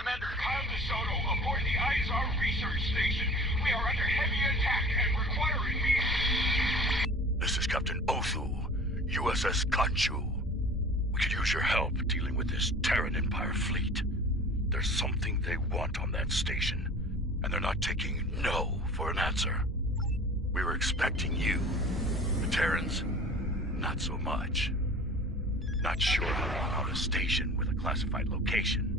Commander Kyle DeSoto aboard the ISR research station. We are under heavy attack and require immediate... This is Captain Othu, USS Kanchu. We could use your help dealing with this Terran Empire fleet. There's something they want on that station, and they're not taking no for an answer. We were expecting you. The Terrans, not so much. Not sure how to lock out a station with a classified location.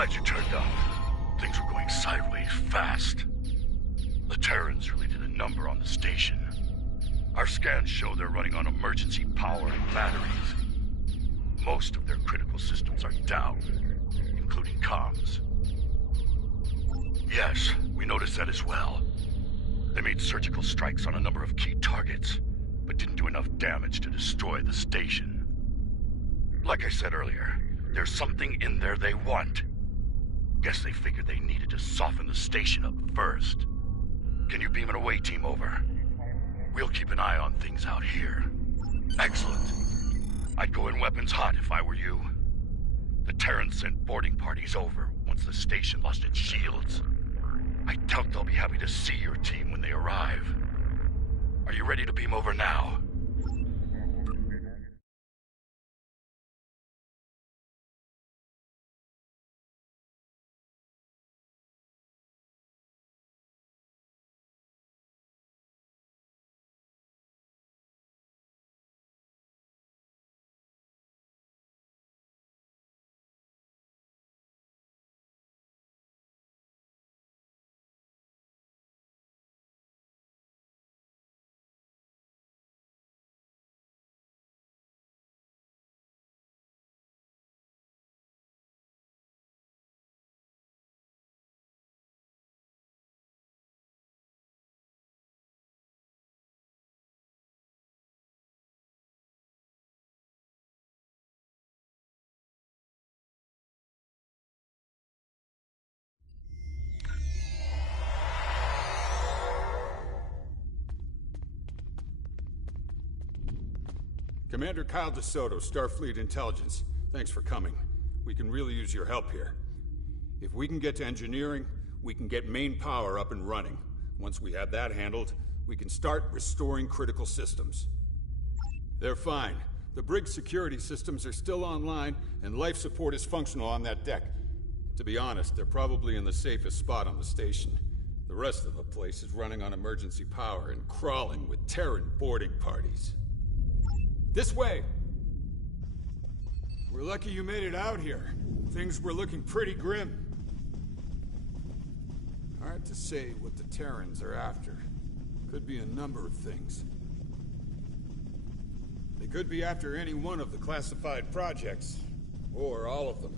Glad you turned up. Things were going sideways fast. The Terrans really did a number on the station. Our scans show they're running on emergency power and batteries. Most of their critical systems are down, including comms. Yes, we noticed that as well. They made surgical strikes on a number of key targets, but didn't do enough damage to destroy the station. Like I said earlier, there's something in there they want. Guess they figured they needed to soften the station up first. Can you beam an away team over? We'll keep an eye on things out here. Excellent. I'd go in weapons hot if I were you. The Terrans sent boarding parties over once the station lost its shields. I doubt they'll be happy to see your team when they arrive. Are you ready to beam over now? Commander Kyle DeSoto, Starfleet Intelligence. Thanks for coming. We can really use your help here. If we can get to engineering, we can get main power up and running. Once we have that handled, we can start restoring critical systems. They're fine. The brig's security systems are still online, and life support is functional on that deck. To be honest, they're probably in the safest spot on the station. The rest of the place is running on emergency power and crawling with Terran boarding parties. This way! We're lucky you made it out here. Things were looking pretty grim. Hard to say what the Terrans are after. Could be a number of things. They could be after any one of the classified projects. Or all of them.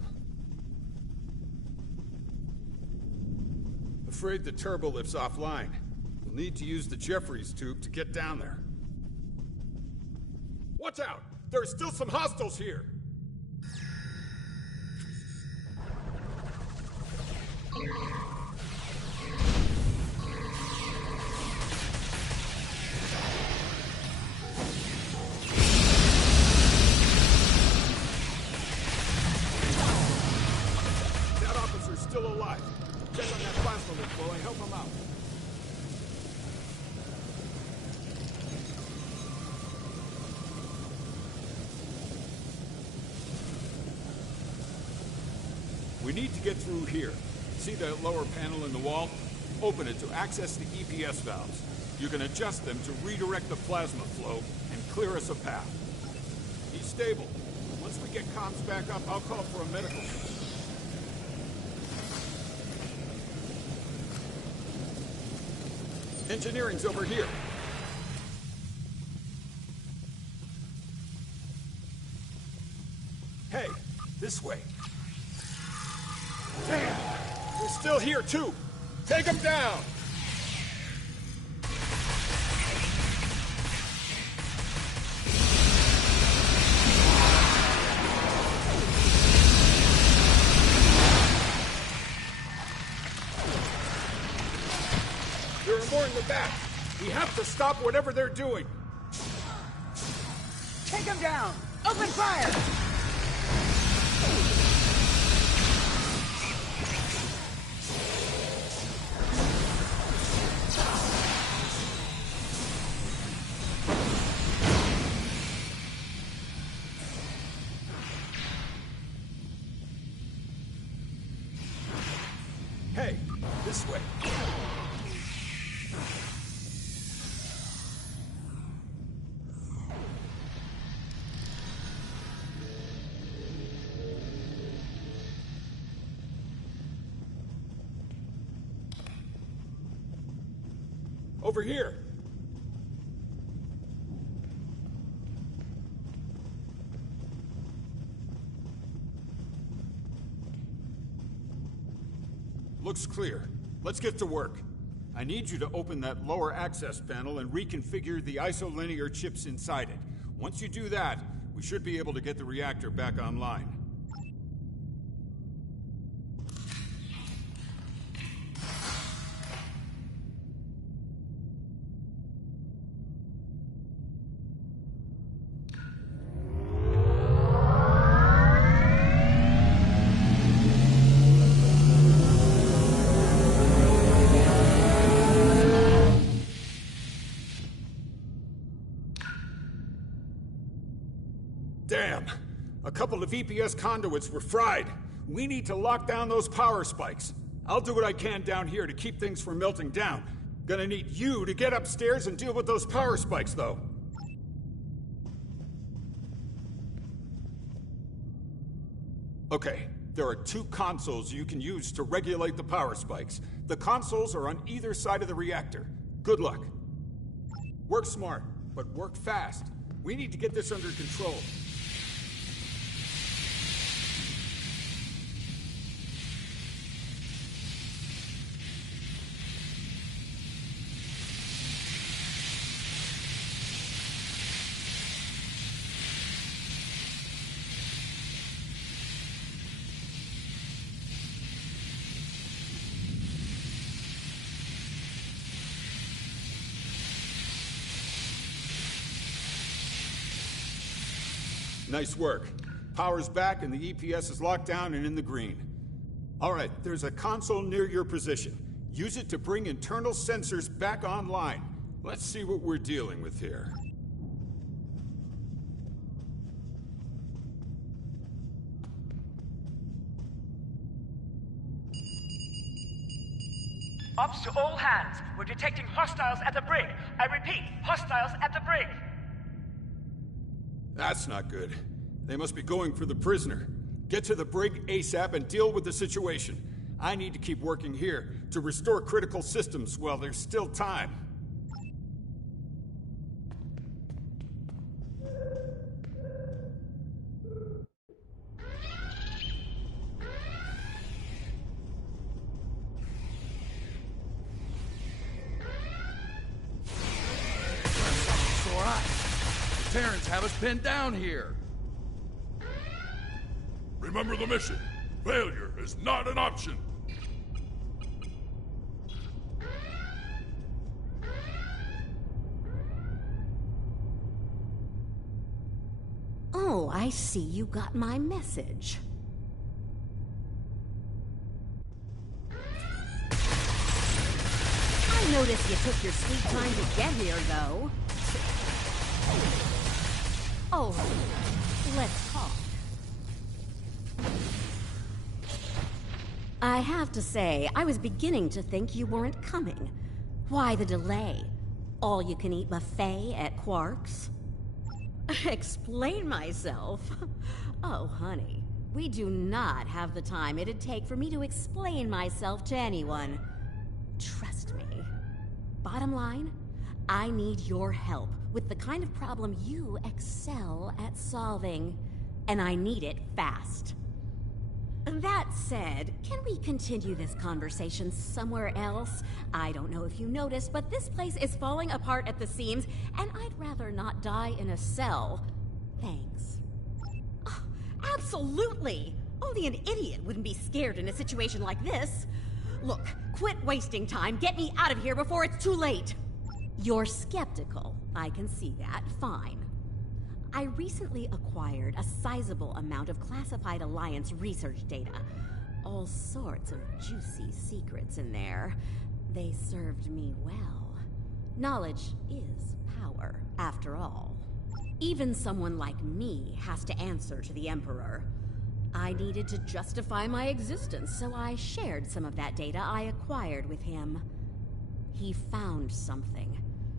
Afraid the turbolift's offline. We'll need to use the Jeffries tube to get down there. Watch out! There are still some hostiles here! That officer's still alive. Check on that plasma leak while I help him out. We need to get through here. See that lower panel in the wall? Open it to access the EPS valves. You can adjust them to redirect the plasma flow and clear us a path. He's stable. Once we get comms back up, I'll call for a medical team. Engineering's over here. Hey, this way. Damn! They're still here, too! Take them down! There are more in the back. We have to stop whatever they're doing. Take them down! Open fire! Hey, this way. Over here. Looks clear. Let's get to work. I need you to open that lower access panel and reconfigure the isolinear chips inside it. Once you do that, we should be able to get the reactor back online. Damn! A couple of EPS conduits were fried. We need to lock down those power spikes. I'll do what I can down here to keep things from melting down. Gonna need you to get upstairs and deal with those power spikes, though. Okay, there are two consoles you can use to regulate the power spikes. The consoles are on either side of the reactor. Good luck. Work smart, but work fast. We need to get this under control. Nice work. Power's back and the EPS is locked down and in the green. All right, there's a console near your position. Use it to bring internal sensors back online. Let's see what we're dealing with here. Ops to all hands. We're detecting hostiles at the brig. I repeat, hostiles at the brig. That's not good. They must be going for the prisoner. Get to the brig ASAP and deal with the situation. I need to keep working here to restore critical systems while there's still time. Terrans have us pinned down here. Remember the mission. Failure is not an option. Oh, I see you got my message. I noticed you took your sweet time to get here, though. Oh, let's talk. I have to say, I was beginning to think you weren't coming. Why the delay? All-you-can-eat buffet at Quark's? Explain myself? Oh, honey, we do not have the time it'd take for me to explain myself to anyone. Trust me. Bottom line, I need your help with the kind of problem you excel at solving. And I need it fast. That said, can we continue this conversation somewhere else? I don't know if you noticed, but this place is falling apart at the seams, and I'd rather not die in a cell. Thanks. Oh, absolutely! Only an idiot wouldn't be scared in a situation like this. Look, quit wasting time. Get me out of here before it's too late. You're skeptical. I can see that. Fine. I recently acquired a sizable amount of classified Alliance research data. All sorts of juicy secrets in there. They served me well. Knowledge is power, after all. Even someone like me has to answer to the Emperor. I needed to justify my existence, so I shared some of that data I acquired with him. He found something.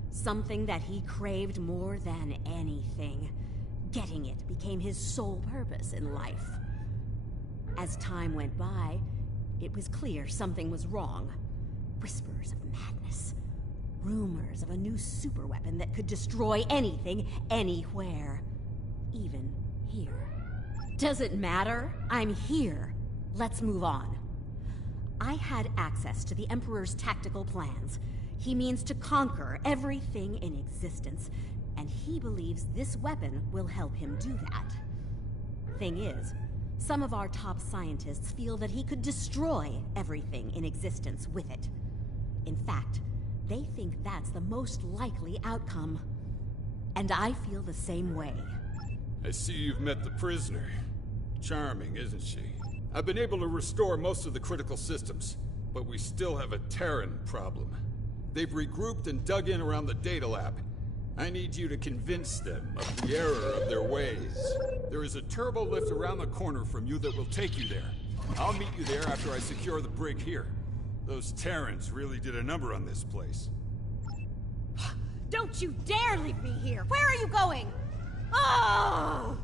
Something that he craved more than anything. Getting it became his sole purpose in life. As time went by, it was clear something was wrong. Whispers of madness. Rumors of a new superweapon that could destroy anything, anywhere. Even here. Does it matter? I'm here. Let's move on. I had access to the Emperor's tactical plans. He means to conquer everything in existence, and he believes this weapon will help him do that. Thing is, some of our top scientists feel that he could destroy everything in existence with it. In fact, they think that's the most likely outcome. And I feel the same way. I see you've met the prisoner. Charming, isn't she? I've been able to restore most of the critical systems, but we still have a Terran problem. They've regrouped and dug in around the data lab. I need you to convince them of the error of their ways. There is a turbo lift around the corner from you that will take you there. I'll meet you there after I secure the brig here. Those Terrans really did a number on this place. Don't you dare leave me here! Where are you going? Oh!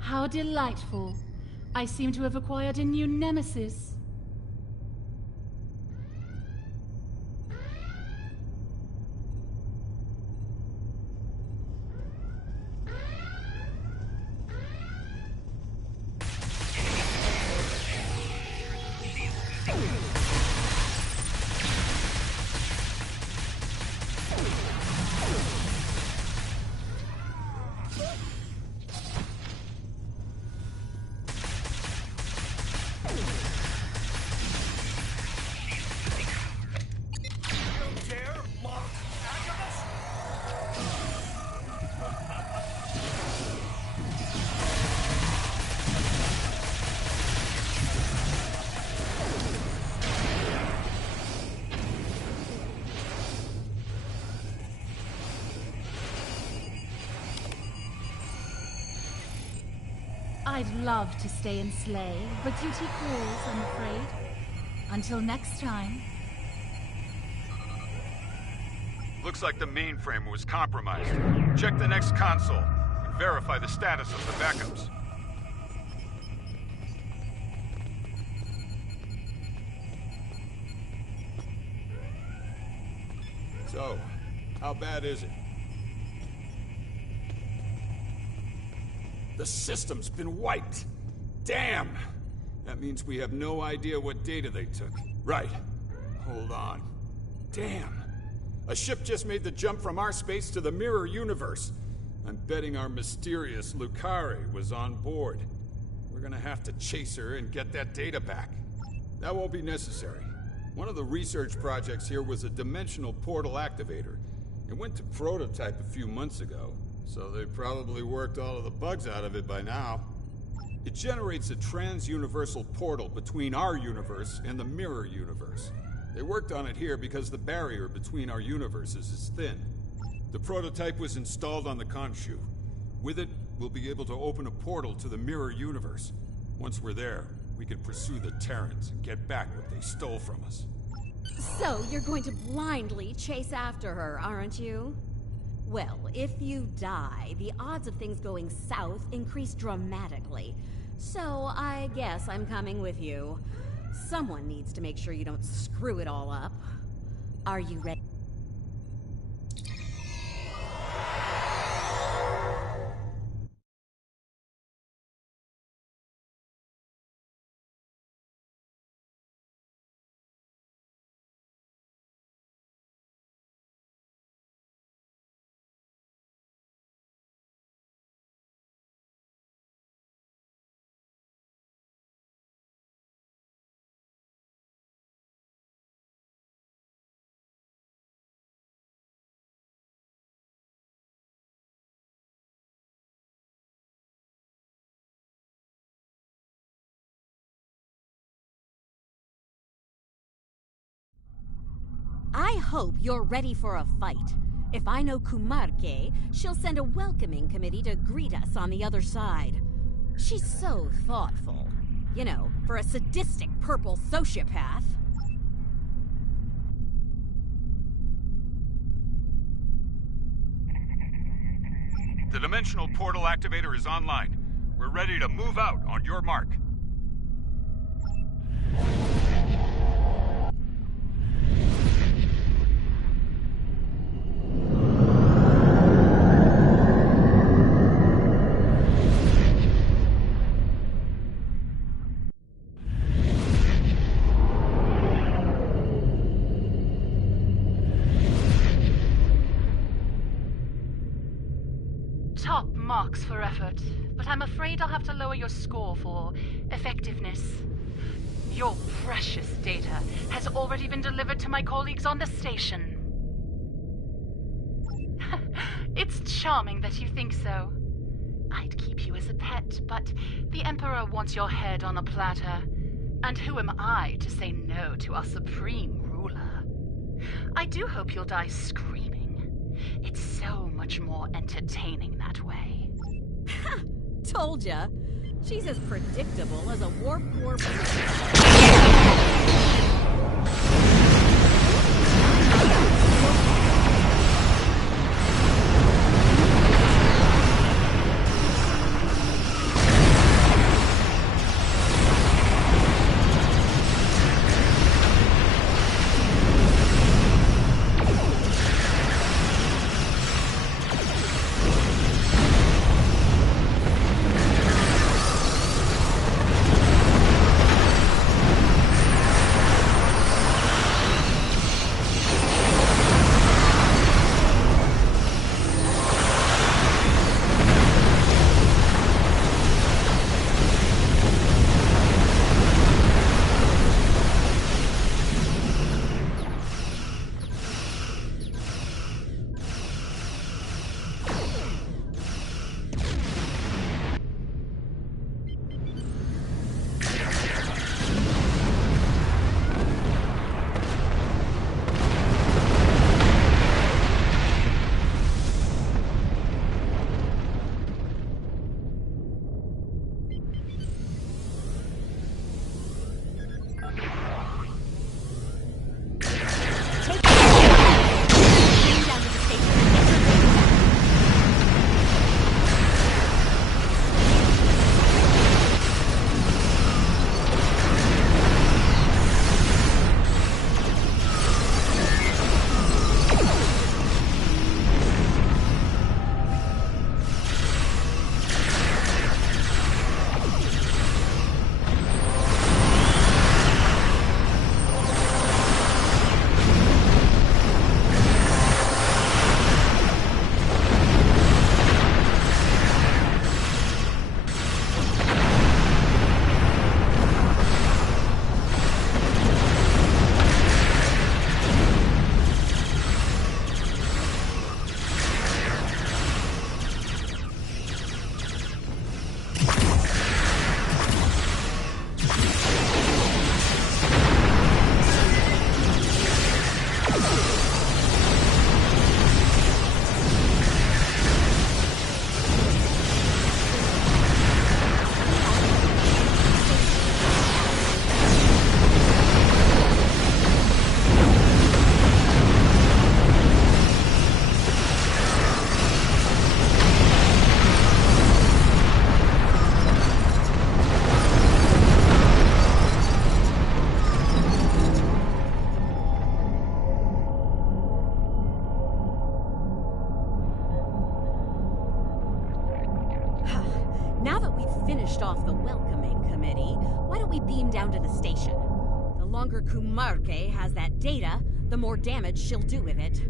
How delightful. I seem to have acquired a new nemesis. I'd love to stay and slay, but duty calls, I'm afraid. Until next time. Looks like the mainframe was compromised. Check the next console and verify the status of the backups. So, how bad is it? The system's been wiped! Damn! That means we have no idea what data they took. Right. Hold on. Damn. A ship just made the jump from our space to the mirror universe. I'm betting our mysterious Lucari was on board. We're gonna have to chase her and get that data back. That won't be necessary. One of the research projects here was a dimensional portal activator. It went to prototype a few months ago, so they probably worked all of the bugs out of it by now. It generates a trans-universal portal between our universe and the mirror universe. They worked on it here because the barrier between our universes is thin. The prototype was installed on the Khonshu. With it, we'll be able to open a portal to the mirror universe. Once we're there, we can pursue the Terrans and get back what they stole from us. So, you're going to blindly chase after her, aren't you? Well, if you die, the odds of things going south increase dramatically. So, I guess I'm coming with you. Someone needs to make sure you don't screw it all up. Are you ready? I hope you're ready for a fight. If I know Kumarke, she'll send a welcoming committee to greet us on the other side. She's so thoughtful. You know, for a sadistic purple sociopath. The dimensional portal activator is online. We're ready to move out on your mark. Top marks for effort, but I'm afraid I'll have to lower your score for effectiveness. Your precious data has already been delivered to my colleagues on the station. It's charming that you think so. I'd keep you as a pet, but the Emperor wants your head on a platter. And who am I to say no to our supreme ruler? I do hope you'll die screaming. It's so much more entertaining that way. Ha! Told ya. She's as predictable as a warp warp. Now that we've finished off the welcoming committee, why don't we beam down to the station? The longer Kumarke has that data, the more damage she'll do with it.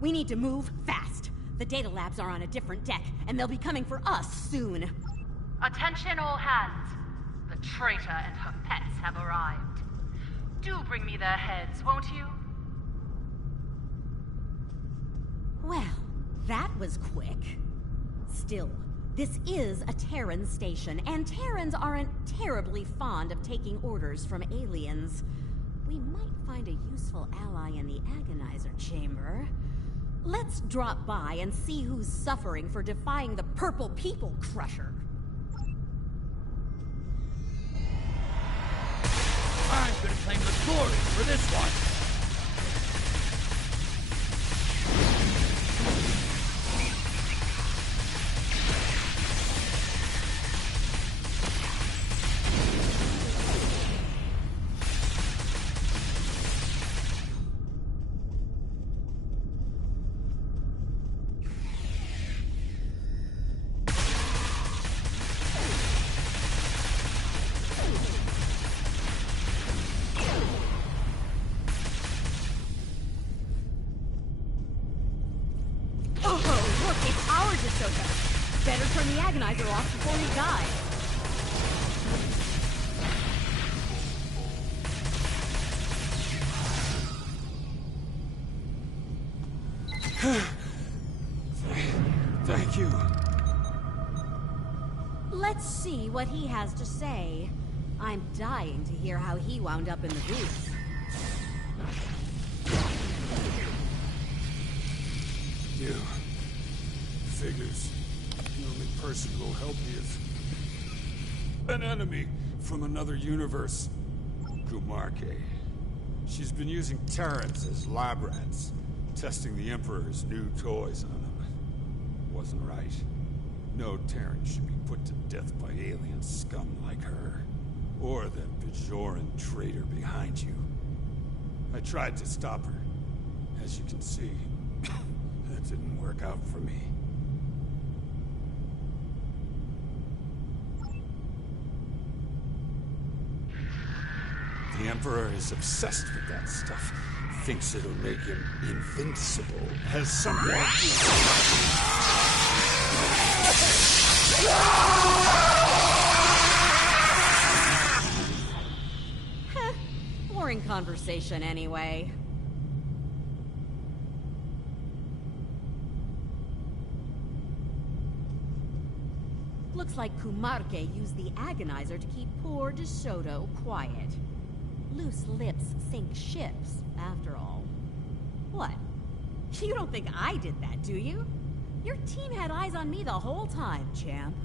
We need to move fast. The data labs are on a different deck, and they'll be coming for us soon. Attention all hands. The traitor and her pets have arrived. Do bring me their heads, won't you? Well, that was quick. Still, this is a Terran station, and Terrans aren't terribly fond of taking orders from aliens. We might find a useful ally in the Agonizer chamber. Let's drop by and see who's suffering for defying the Purple People Crusher. I'm gonna claim the glory for this one. Better turn the Agonizer off before he dies. Thank you. Let's see what he has to say. I'm dying to hear how he wound up in the booth. You. Figures. The only person who'll help me is an enemy from another universe. Kumarke. She's been using Terrans as lab rats, testing the Emperor's new toys on them. Wasn't right. No Terran should be put to death by alien scum like her. Or that Bajoran traitor behind you. I tried to stop her. As you can see, that didn't work out for me. The Emperor is obsessed with that stuff. Thinks it'll make him invincible. Has something to do. Boring conversation anyway. Looks like Kumarke used the Agonizer to keep poor DeSoto quiet. Loose lips sink ships, after all. What? You don't think I did that, do you? Your team had eyes on me the whole time, champ.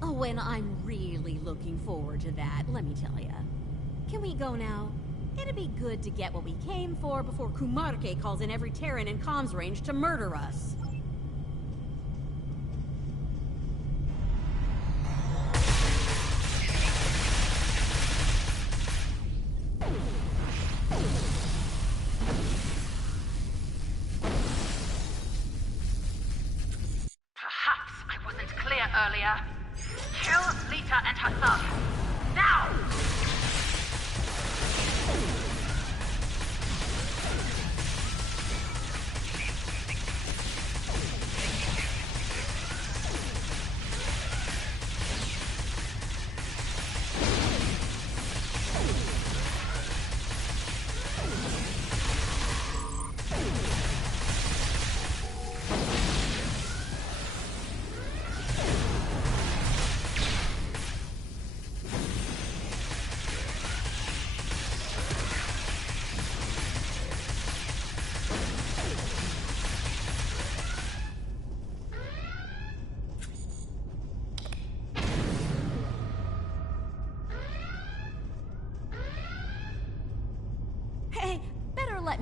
Oh, and I'm really looking forward to that, let me tell ya. Can we go now? It'd be good to get what we came for before Kumarke calls in every Terran in comms range to murder us. Earlier. Kill Lita and her son. Now!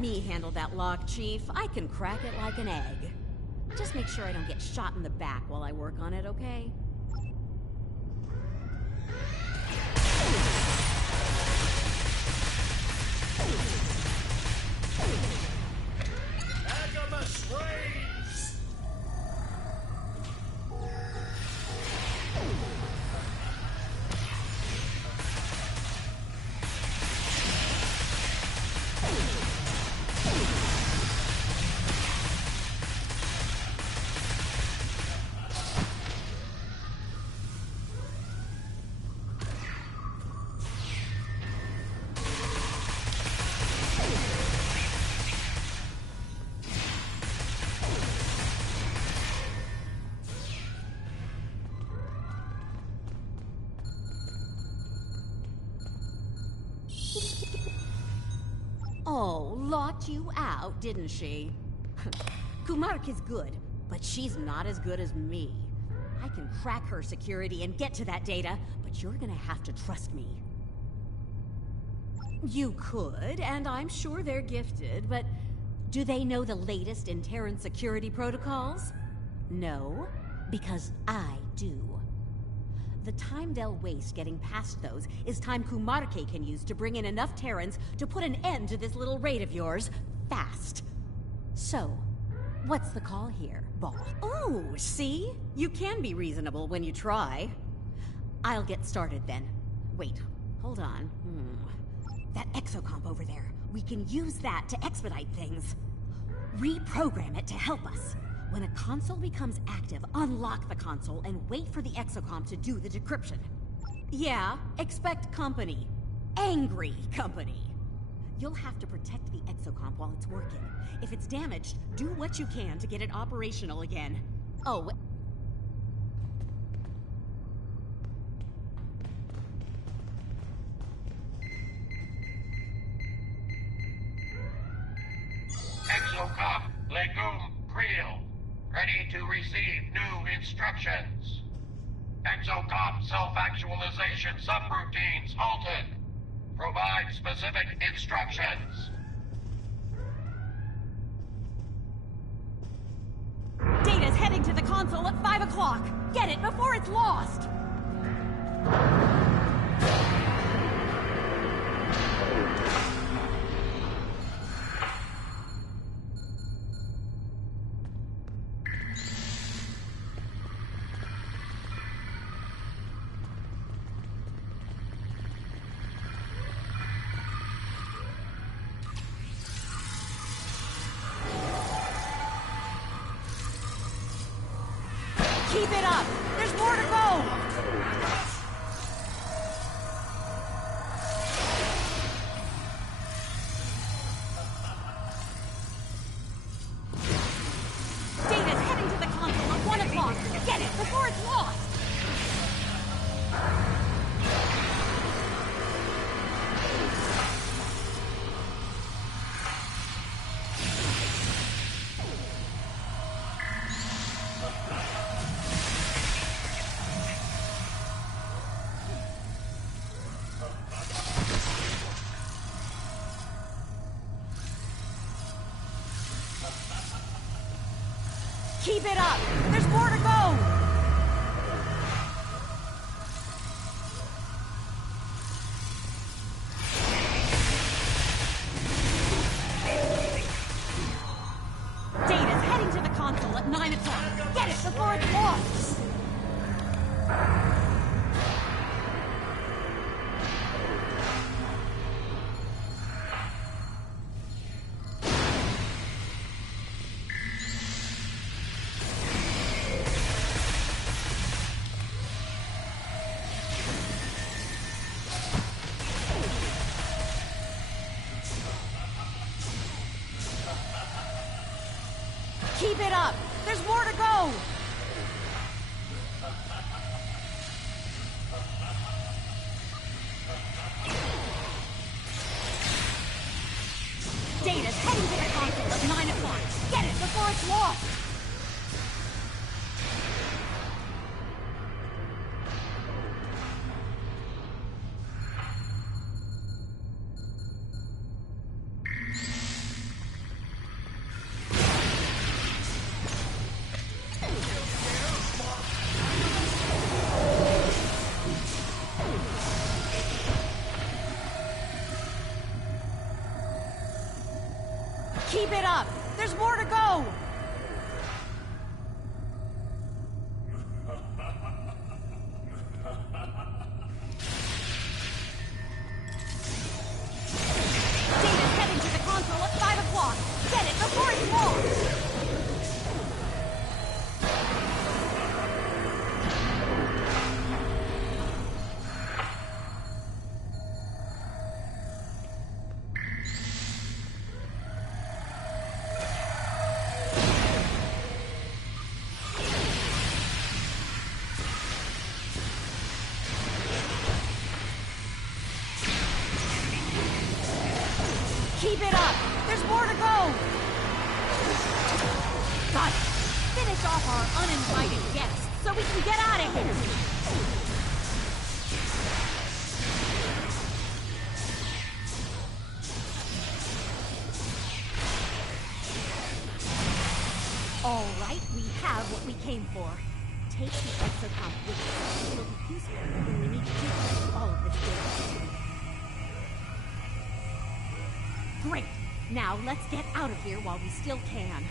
me handle that lock, Chief. I can crack it like an egg. Just make sure I don't get shot in the back while I work on it, okay? Agamus reigns! Oh, locked you out, didn't she? Kumark is good, but she's not as good as me. I can crack her security and get to that data, but you're gonna have to trust me. You could, and I'm sure they're gifted, but do they know the latest in Terran security protocols? No, because I do. The time they'll waste getting past those is time Kumarke can use to bring in enough Terrans to put an end to this little raid of yours, fast. So, what's the call here, boss? Oh, see? You can be reasonable when you try. I'll get started then. Wait, hold on. That exocomp over there, we can use that to expedite things. Reprogram it to help us. When a console becomes active, unlock the console and wait for the exocomp to do the decryption. Yeah, expect company. Angry company. You'll have to protect the exocomp while it's working. If it's damaged, do what you can to get it operational again. Oh, Exocomp, Legume, Creel. Ready to receive new instructions. Exocomp self-actualization subroutines halted. Provide specific instructions. Data's heading to the console at 5 o'clock. Get it before it's lost! Keep it up! There's more to go! Data's heading to the console at 1 o'clock! Get it before it's lost! Keep it up! There's more to go! Data's heading to the console at 9 o'clock. Get it before it's lost! Keep it up! There's more to go! Data's heading to the console at 9 o'clock. Get it before it's lost! Keep it up! There's more to go! Data's heading to the console at 5 o'clock! Get it before it's lost! Keep it up! There's more to go! Got it! Finish off our uninvited guests so we can get out of here! All right, we have what we came for. Take the exocomp with you. It'll be useful when we need to decrypt all of this data. Great! Now let's get out of here while we still can.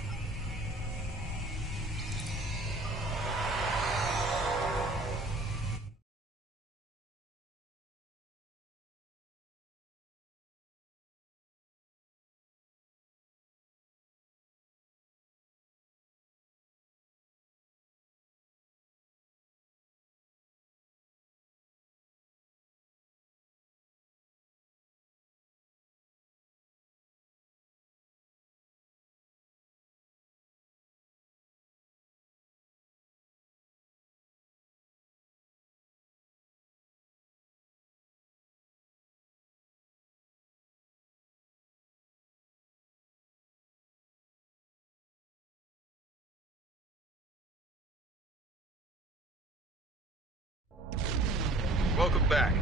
Welcome back.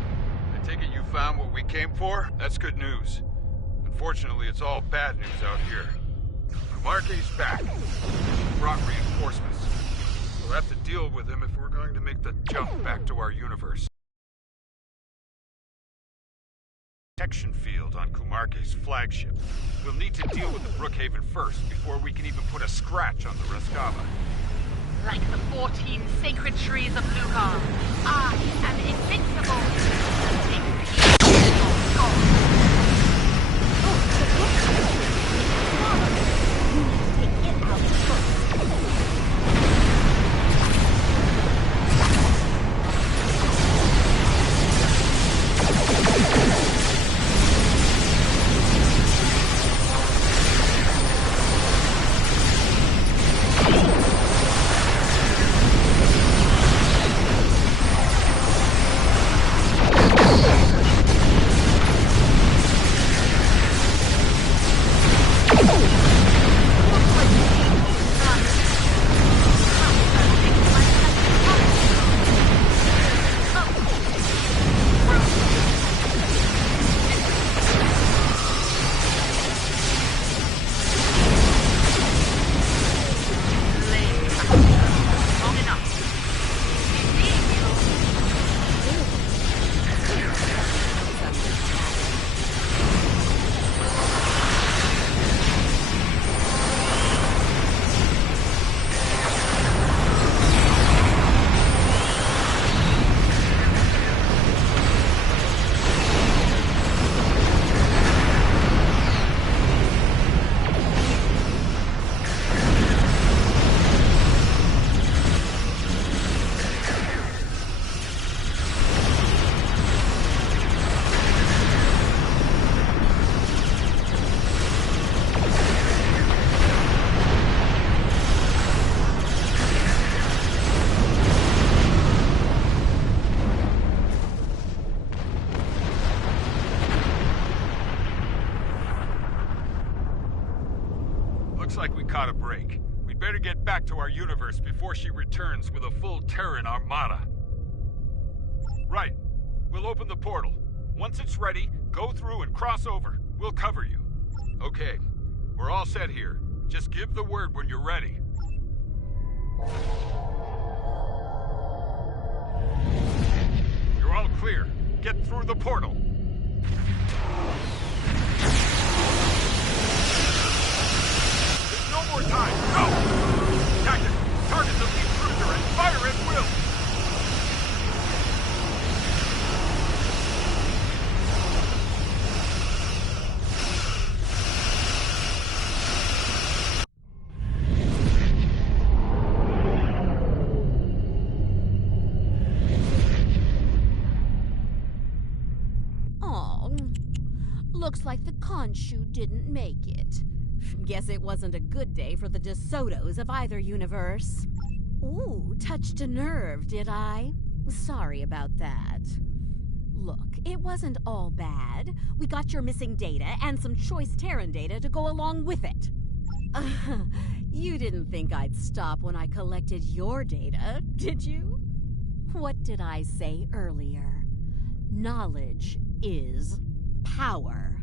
I take it you found what we came for? That's good news. Unfortunately, it's all bad news out here. Marque's back. He brought reinforcements. We'll have to deal with him if we're going to make the jump back to our universe. Protection field on Kumarke's flagship. We'll need to deal with the Brookhaven first before we can even put a scratch on the Rescava. Like the 14 sacred trees of Lugar, I am invincible. Take peace, God. You need to take it out first. Looks like we caught a break. We'd better get back to our universe before she returns with a full Terran armada. Right. We'll open the portal. Once it's ready, go through and cross over. We'll cover you. Okay. We're all set here. Just give the word when you're ready. You're all clear. Get through the portal. more time. Go! Tactic, target the lead cruiser and fire at will. Oh, looks like the Khonshu didn't make it. Guess it wasn't a good day for the DeSotos of either universe. Ooh, touched a nerve, did I? Sorry about that. Look, it wasn't all bad. We got your missing data and some choice Terran data to go along with it. You didn't think I'd stop when I collected your data, did you? What did I say earlier? Knowledge is power.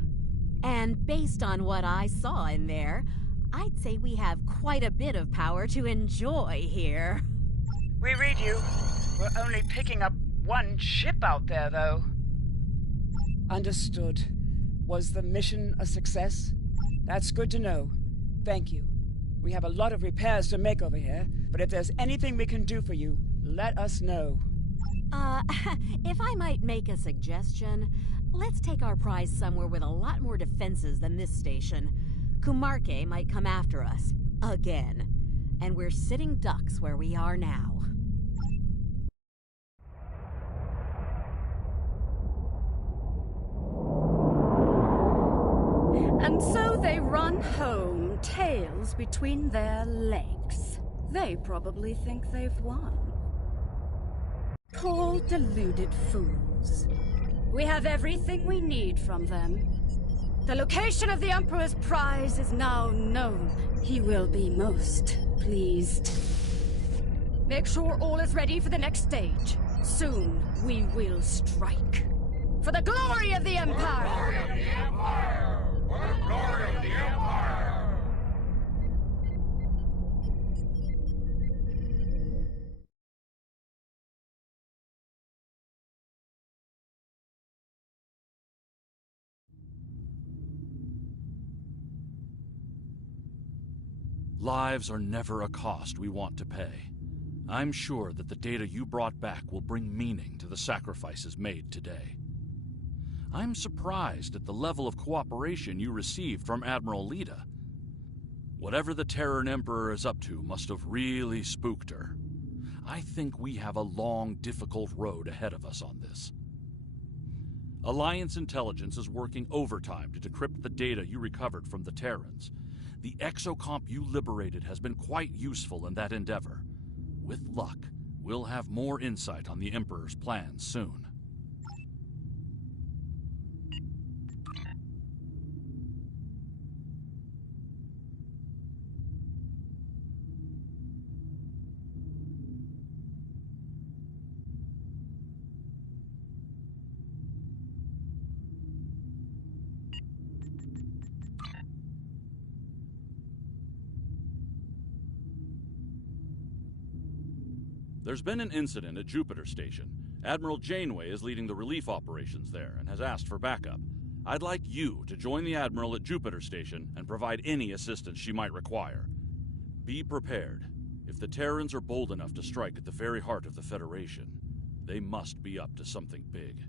And based on what I saw in there, I'd say we have quite a bit of power to enjoy here. We read you. We're only picking up one ship out there, though. Understood. Was the mission a success? That's good to know. Thank you. We have a lot of repairs to make over here, but if there's anything we can do for you, let us know. If I might make a suggestion, let's take our prize somewhere with a lot more defenses than this station. Kumarke might come after us. Again. And we're sitting ducks where we are now. And so they run home, tails between their legs. They probably think they've won. Poor deluded fools. We have everything we need from them. The location of the Emperor's prize is now known. He will be most pleased. Make sure all is ready for the next stage. Soon we will strike. For the glory of the Empire! For the glory of the Empire! Lives are never a cost we want to pay. I'm sure that the data you brought back will bring meaning to the sacrifices made today. I'm surprised at the level of cooperation you received from Admiral Lita. Whatever the Terran Emperor is up to must have really spooked her. I think we have a long, difficult road ahead of us on this. Alliance intelligence is working overtime to decrypt the data you recovered from the Terrans. The exocomp you liberated has been quite useful in that endeavor. With luck, we'll have more insight on the Emperor's plans soon. There's been an incident at Jupiter Station. Admiral Janeway is leading the relief operations there and has asked for backup. I'd like you to join the Admiral at Jupiter Station and provide any assistance she might require. Be prepared. If the Terrans are bold enough to strike at the very heart of the Federation, they must be up to something big.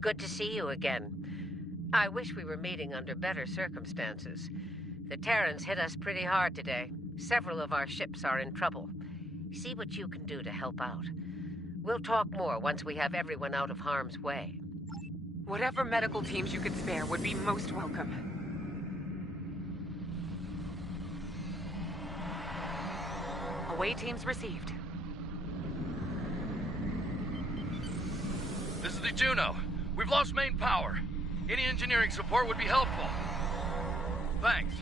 Good to see you again. I wish we were meeting under better circumstances. The Terrans hit us pretty hard today. Several of our ships are in trouble. See what you can do to help out. We'll talk more once we have everyone out of harm's way. Whatever medical teams you could spare would be most welcome. Away teams received. This is the Juno. We've lost main power. Any engineering support would be helpful. Thanks.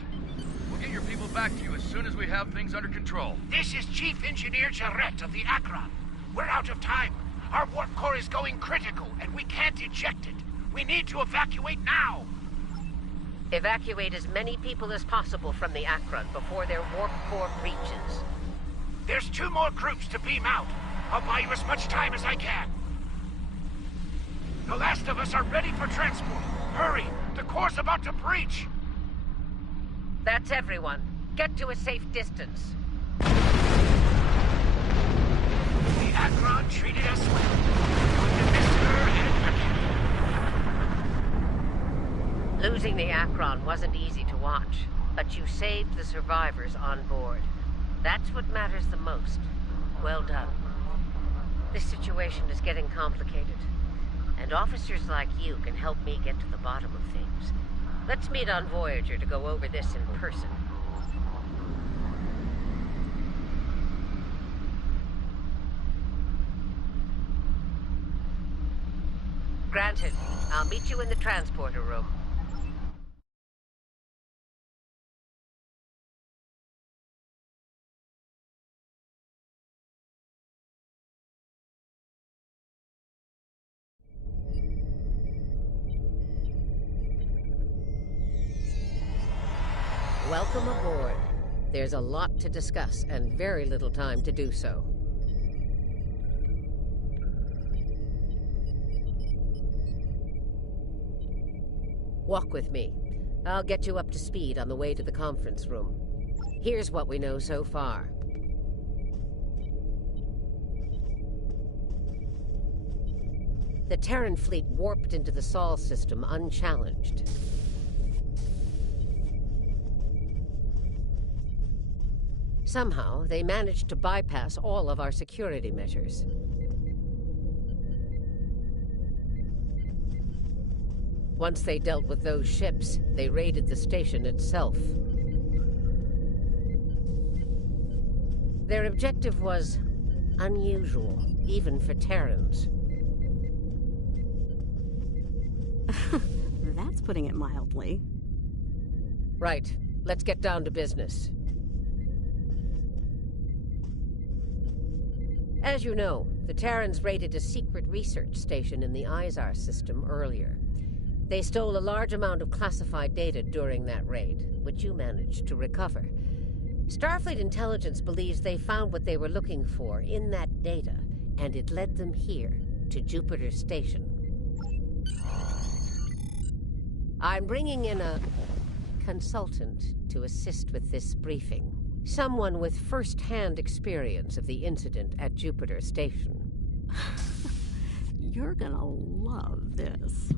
We'll get your people back to you as soon as we have things under control. This is Chief Engineer Jarrett of the Akron. We're out of time. Our warp core is going critical, and we can't eject it. We need to evacuate now. Evacuate as many people as possible from the Akron before their warp core breaches. There's 2 more groups to beam out. I'll buy you as much time as I can. The last of us are ready for transport. Hurry! The core's about to breach! That's everyone. Get to a safe distance. The Akron treated us well. Good to miss her and again. Losing the Akron wasn't easy to watch, but you saved the survivors on board. That's what matters the most. Well done. This situation is getting complicated, and officers like you can help me get to the bottom of things. Let's meet on Voyager to go over this in person. Granted. I'll meet you in the transporter room. Welcome aboard. There's a lot to discuss and very little time to do so. Walk with me. I'll get you up to speed on the way to the conference room. Here's what we know so far. The Terran fleet warped into the Sol system unchallenged. Somehow, they managed to bypass all of our security measures. Once they dealt with those ships, they raided the station itself. Their objective was unusual, even for Terrans. That's putting it mildly. Right. Let's get down to business. As you know, the Terrans raided a secret research station in the Izar system earlier. They stole a large amount of classified data during that raid, which you managed to recover. Starfleet intelligence believes they found what they were looking for in that data, and it led them here, to Jupiter Station. I'm bringing in a consultant to assist with this briefing. Someone with first-hand experience of the incident at Jupiter Station. You're gonna love this.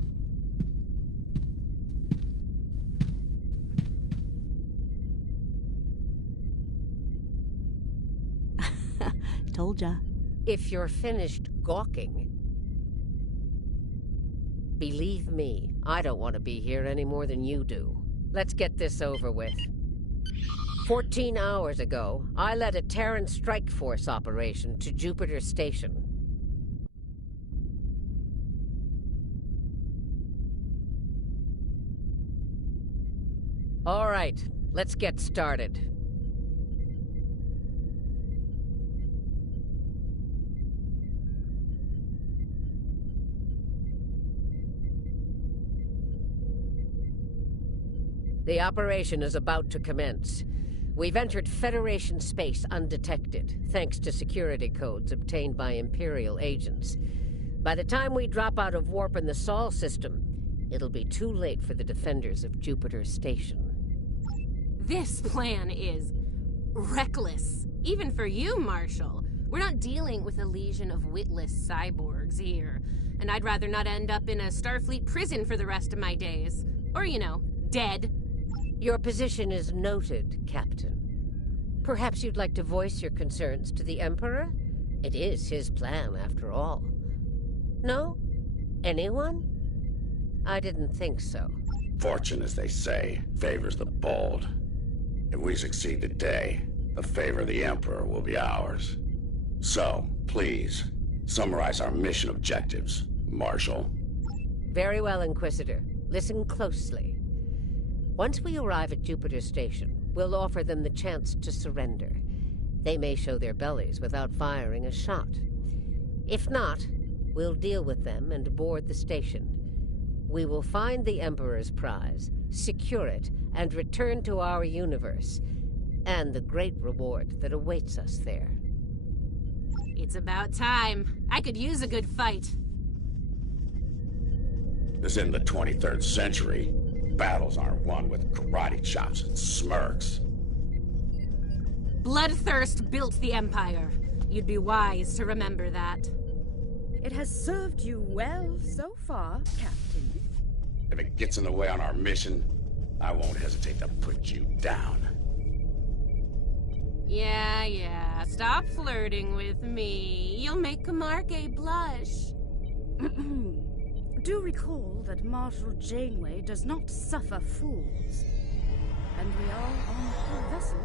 Told ya. If you're finished gawking, believe me, I don't want to be here any more than you do. Let's get this over with. 14 hours ago, I led a Terran strike force operation to Jupiter Station. All right, let's get started. The operation is about to commence. We've entered Federation space undetected, thanks to security codes obtained by Imperial agents. By the time we drop out of warp in the Sol system, it'll be too late for the defenders of Jupiter Station. This plan is reckless, even for you, Marshal. We're not dealing with a legion of witless cyborgs here. and I'd rather not end up in a Starfleet prison for the rest of my days. Or, you know, dead. Your position is noted, Captain. Perhaps you'd like to voice your concerns to the Emperor? It is his plan, after all. No? Anyone? I didn't think so. Fortune, as they say, favors the bold. If we succeed today, the favor of the Emperor will be ours. So, please, summarize our mission objectives, Marshal. Very well, Inquisitor. Listen closely. Once we arrive at Jupiter Station, we'll offer them the chance to surrender. They may show their bellies without firing a shot. If not, we'll deal with them and board the station. We will find the Emperor's prize, secure it, and return to our universe, and the great reward that awaits us there. It's about time. I could use a good fight. This isn't the 23rd century. Battles aren't won with karate chops and smirks. Bloodthirst built the Empire. You'd be wise to remember that. It has served you well so far, Captain. If it gets in the way on our mission, I won't hesitate to put you down. Yeah. Stop flirting with me. You'll make Camargue blush. Do recall that Marshal Janeway does not suffer fools. And we are on her vessel.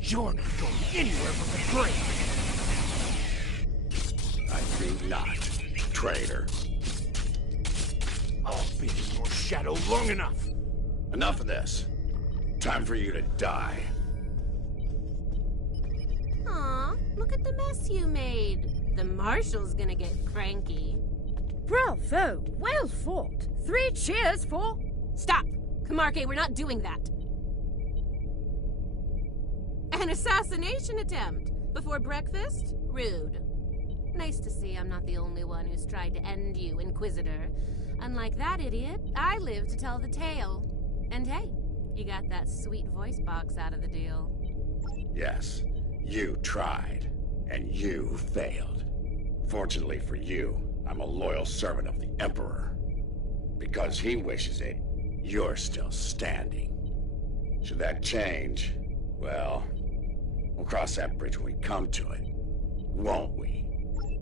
You're not going anywhere but the grave. I think not, traitor. I've been in your shadow long enough. Enough of this. Time for you to die. Aw, look at the mess you made. The Marshal's gonna get cranky. Bravo! Well fought! 3 cheers for... Stop! Camargue, we're not doing that. An assassination attempt? Before breakfast? Rude. Nice to see I'm not the only one who's tried to end you, Inquisitor. Unlike that idiot, I live to tell the tale. And hey, you got that sweet voice box out of the deal. Yes, you tried, and you failed. Fortunately for you, I'm a loyal servant of the Emperor. Because he wishes it, you're still standing. Should that change, well, we'll cross that bridge when we come to it, won't we?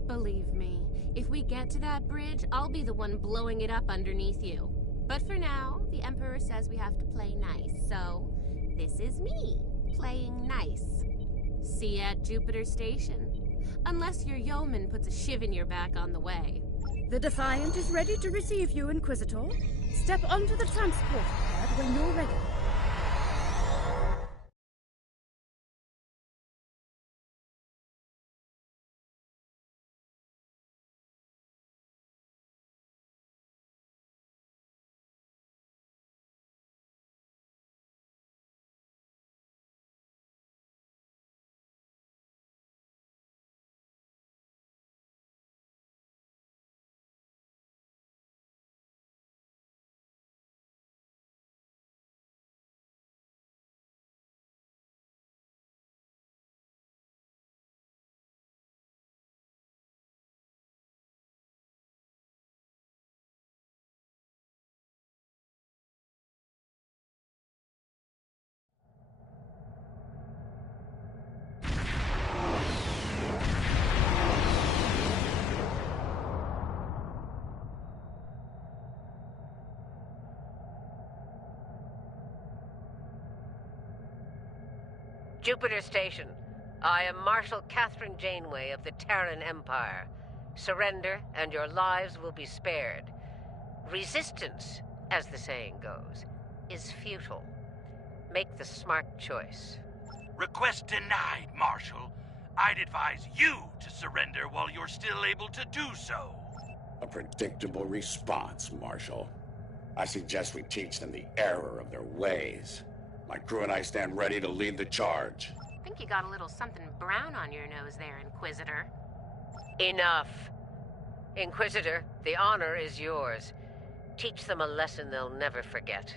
Believe me, if we get to that bridge, I'll be the one blowing it up underneath you. But for now, the Emperor says we have to play nice, so this is me, playing nice. See you at Jupiter Station. Unless your yeoman puts a shiv in your back on the way. The Defiant is ready to receive you, Inquisitor. Step onto the transport pad when you're ready. Jupiter Station. I am Marshal Catherine Janeway of the Terran Empire. Surrender, and your lives will be spared. Resistance, as the saying goes, is futile. Make the smart choice. Request denied, Marshal. I'd advise you to surrender while you're still able to do so. A predictable response, Marshal. I suggest we teach them the error of their ways. My crew and I stand ready to lead the charge. I think you got a little something brown on your nose there, Inquisitor. Enough. Inquisitor, the honor is yours. Teach them a lesson they'll never forget.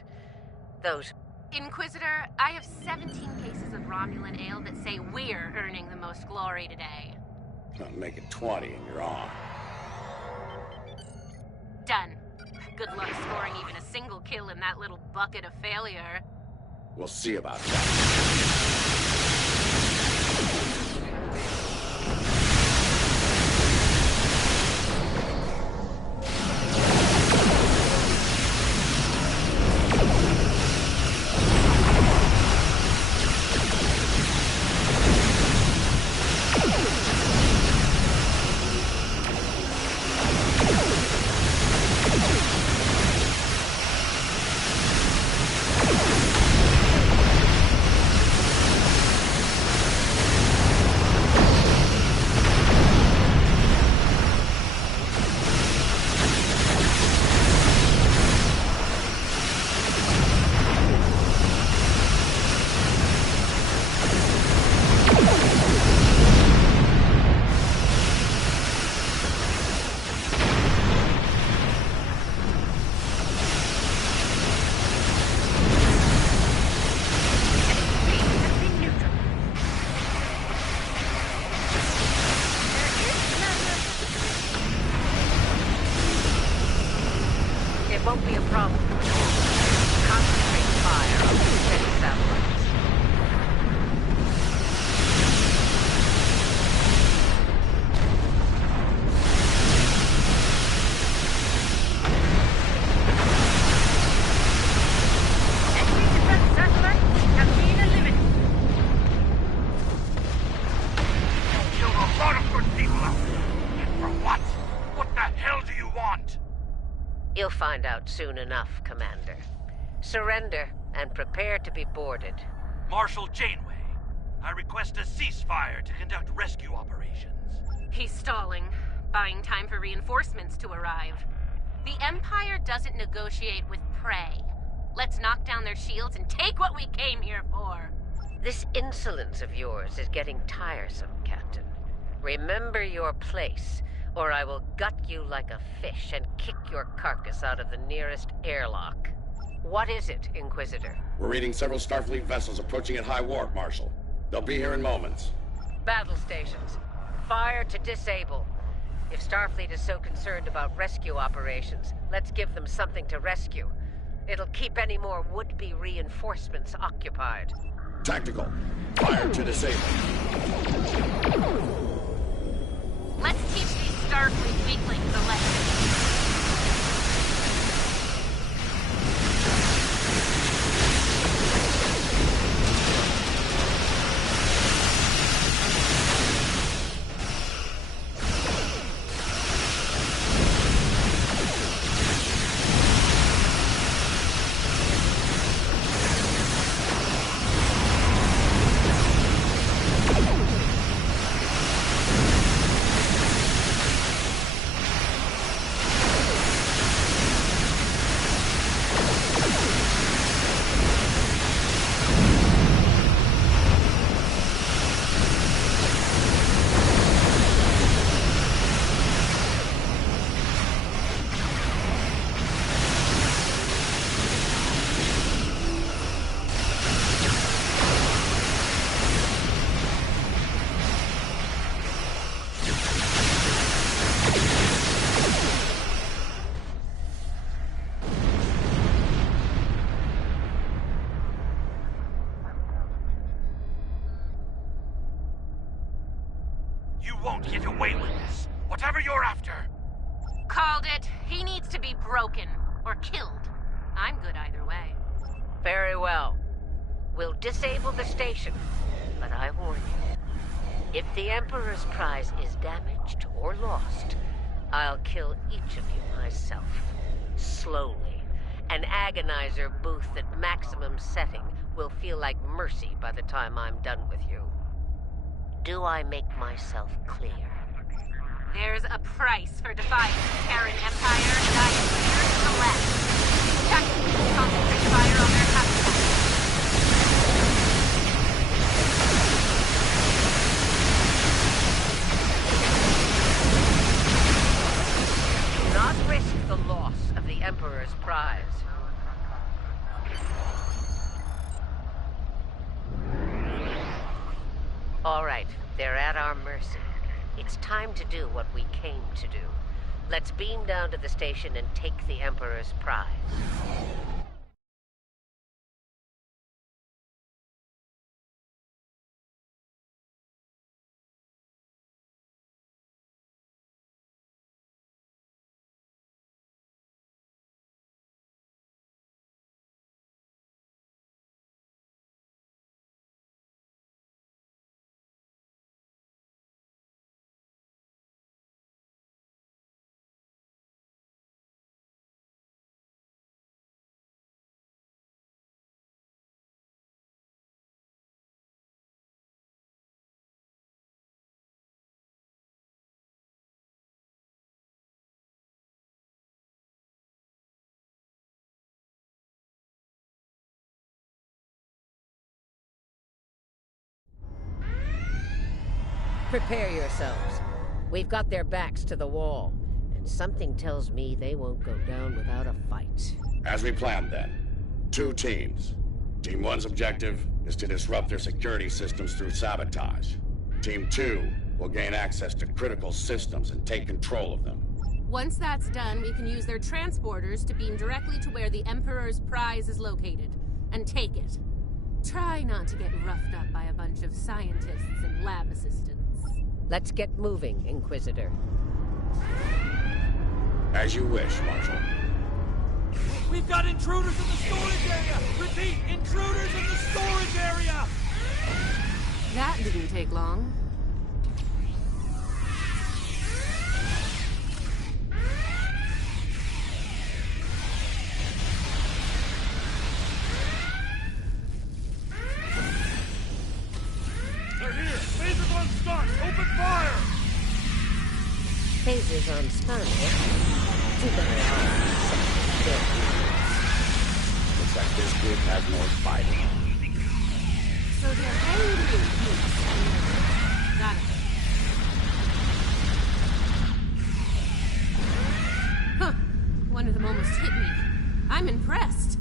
Those... Inquisitor, I have 17 cases of Romulan ale that say we're earning the most glory today. I'll make it 20 and you're on. Good luck scoring even a single kill in that little bucket of failure. We'll see about that. Won't be a problem. Concentrate fire on the steady satellites. Enemy defense satellites have been eliminated. You killed a lot of good people out there. And for what? What the hell do you want? You'll find out soon enough, Commander. Surrender and prepare to be boarded. Marshal Janeway, I request a ceasefire to conduct rescue operations. He's stalling, buying time for reinforcements to arrive. The Empire doesn't negotiate with prey. Let's knock down their shields and take what we came here for. This insolence of yours is getting tiresome, Captain. Remember your place, or I will gut you like a fish and kick your carcass out of the nearest airlock. What is it, Inquisitor? We're reading several Starfleet vessels approaching at high warp, Marshal. They'll be here in moments. Battle stations. Fire to disable. If Starfleet is so concerned about rescue operations, let's give them something to rescue. It'll keep any more would-be reinforcements occupied. Tactical. Fire to disable. Let's teach these Starfleet weaklings a lesson. Won't get away with this. Whatever you're after. Called it. He needs to be broken or killed. I'm good either way. Very well. We'll disable the station, but I warn you, if the Emperor's prize is damaged or lost, I'll kill each of you myself. Slowly. An agonizer booth at maximum setting will feel like mercy by the time I'm done with you. Do I make myself clear? There's a price for defying the Terran Empire, and I am here to the left. Tactically concentrate fire on their capital. Do not risk the loss of the Emperor's prize. All right, they're at our mercy. It's time to do what we came to do. Let's beam down to the station and take the Emperor's prize. Prepare yourselves. We've got their backs to the wall, and something tells me they won't go down without a fight. As we planned then, 2 teams. Team 1's objective is to disrupt their security systems through sabotage. Team 2 will gain access to critical systems and take control of them. Once that's done, we can use their transporters to beam directly to where the Emperor's prize is located, and take it. Try not to get roughed up by a bunch of scientists and lab assistants. Let's get moving, Inquisitor. As you wish, Marshal. We've got intruders in the storage area! Repeat, intruders in the storage area! That didn't take long. They're here! Phasers on stun! Open fire! Phasers on stun, eh? Too bad. Looks like this group has more fighting. So they're angry. Got it. Huh. One of them almost hit me. I'm impressed.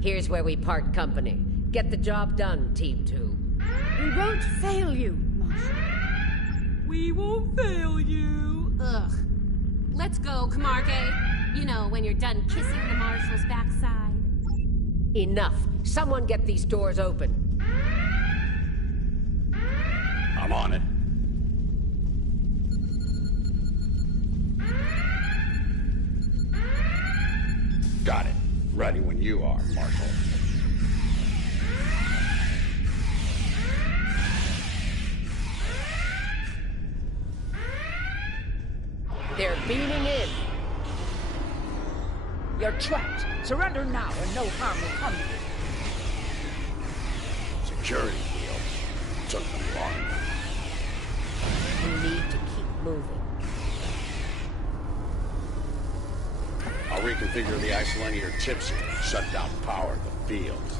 Here's where we part company. Get the job done, Team 2. We won't fail you, Marshal. We won't fail you. Ugh. Let's go, Camargue. You know, when you're done kissing the Marshal's backside. Enough. Someone get these doors open. I'm on it. Got it. Ready when you are, Marshal. They're beaming in. You're trapped. Surrender now and no harm will come to you. Security wheel. Took them long enough. We need to keep moving. I'll reconfigure the isolinear chips here and shut down power at the fields.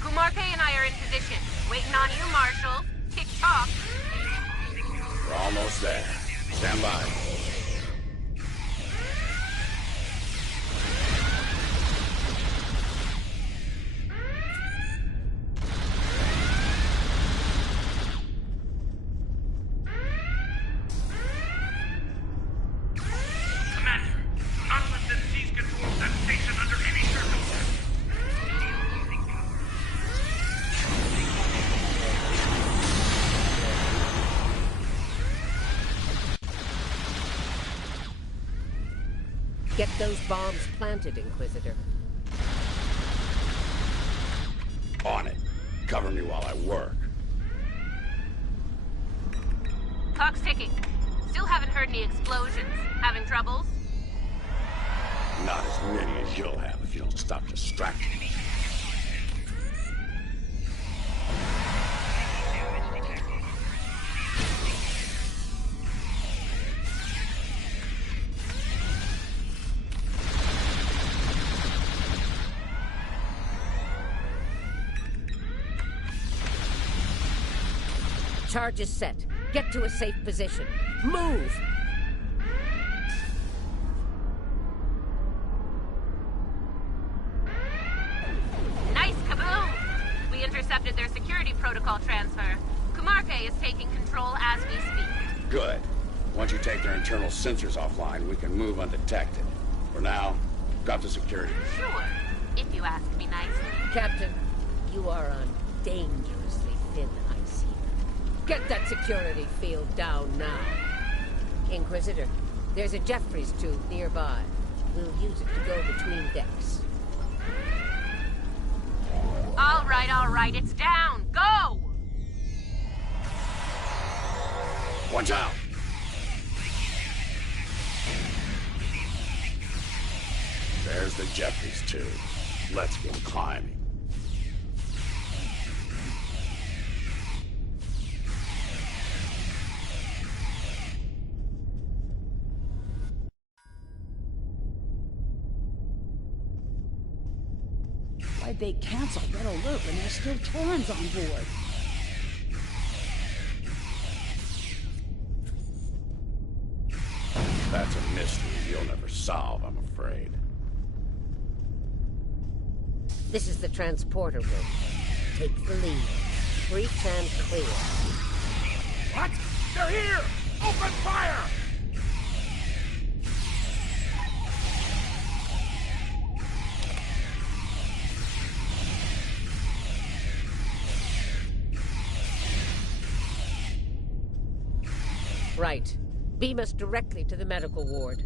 Kumarke and I are in position. Waiting on you, Marshal. Tick-tock. We're almost there. Stand by. Get those bombs planted, Inquisitor. On it. Cover me while I work. Clock's ticking. Still haven't heard any explosions. Having troubles? Not as many as you'll have if you don't stop distracting me. Charge is set. Get to a safe position. Move! intercepted their security protocol transfer. Kumarke is taking control as we speak. Good. Once you take their internal sensors offline, we can move undetected. For now, drop the security. Sure, if you ask me nicely. Captain, you are on dangerously thin ice here. Get that security field down now. Inquisitor, there's a Jeffries tube nearby. We'll use it to go between decks. All right, it's down. Go! Watch out! There's the Jeffries tube. Let's get climbing. Why'd they cancel Red Alert when there's still Terrans on board? That's a mystery you'll never solve, I'm afraid. This is the transporter room. Take the lead. Breach and clear. What? They're here! Open fire! Right. Beam us directly to the medical ward.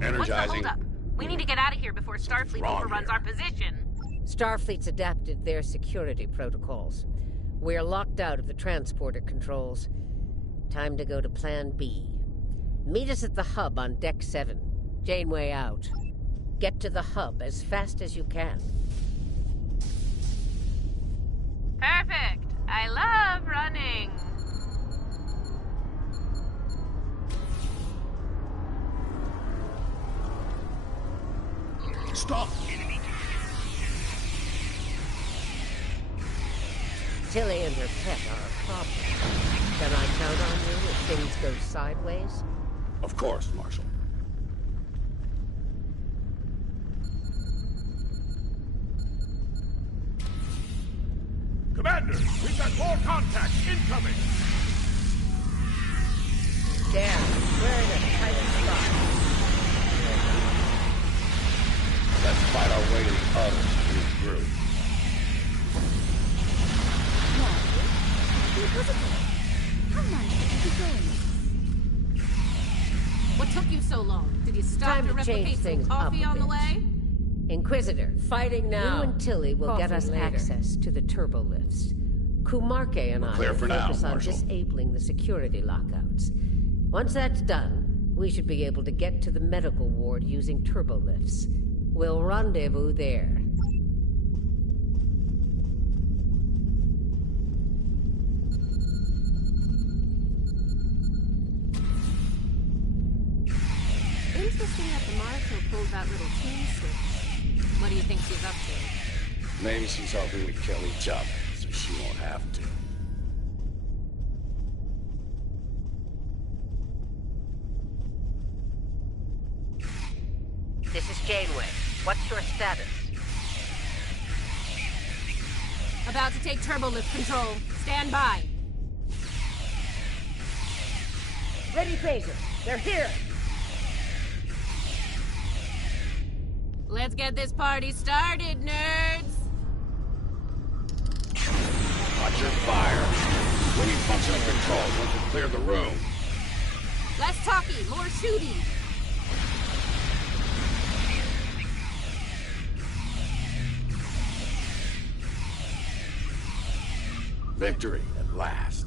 Energizing. What's the holdup? We need to get out of here before Starfleet overruns our position. Starfleet's adapted their security protocols. We're locked out of the transporter controls. Time to go to Plan B. Meet us at the hub on Deck 7. Janeway out. Get to the hub as fast as you can. Perfect. I love running. Stop! Tilly and her pet are a problem. Can I count on you if things go sideways? Of course, Marshal. Commander, we've got more contacts incoming! Damn, we're in a tight spot. Let's fight our way to the others to regroup. How nice to be going. What took you so long? Did you stop Time to to replicate change some things up coffee a on the bit. way? Inquisitor, Fighting now. you and Tilly will get Coffee us later. access to the turbo lifts. Kumarke and We're I clear will for now, focus on Marshal. disabling the security lockouts. Once that's done, we should be able to get to the medical ward using turbo lifts. We'll rendezvous there. Interesting that the Marshal pulled that little team switch. What do you think she's up to? Maybe she's hoping we kill each other, so she won't have to. This is Janeway. What's your status? About to take turbolift control. Stand by. Ready, phaser. They're here. Let's get this party started, nerds! Watch your fire. We need functional controls once we clear the room. Less talky, more shooty. Victory at last.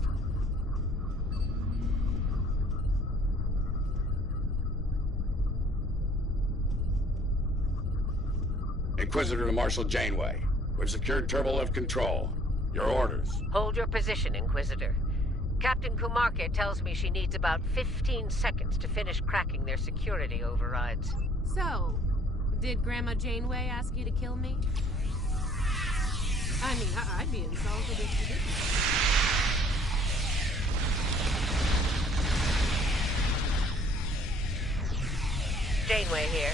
Inquisitor to Marshal Janeway. We've secured turbolift control. Your orders. Hold your position, Inquisitor. Captain Kumarke tells me she needs about 15 seconds to finish cracking their security overrides. So, did Grandma Janeway ask you to kill me? I mean, I'd be insulted if you didn't. Janeway here.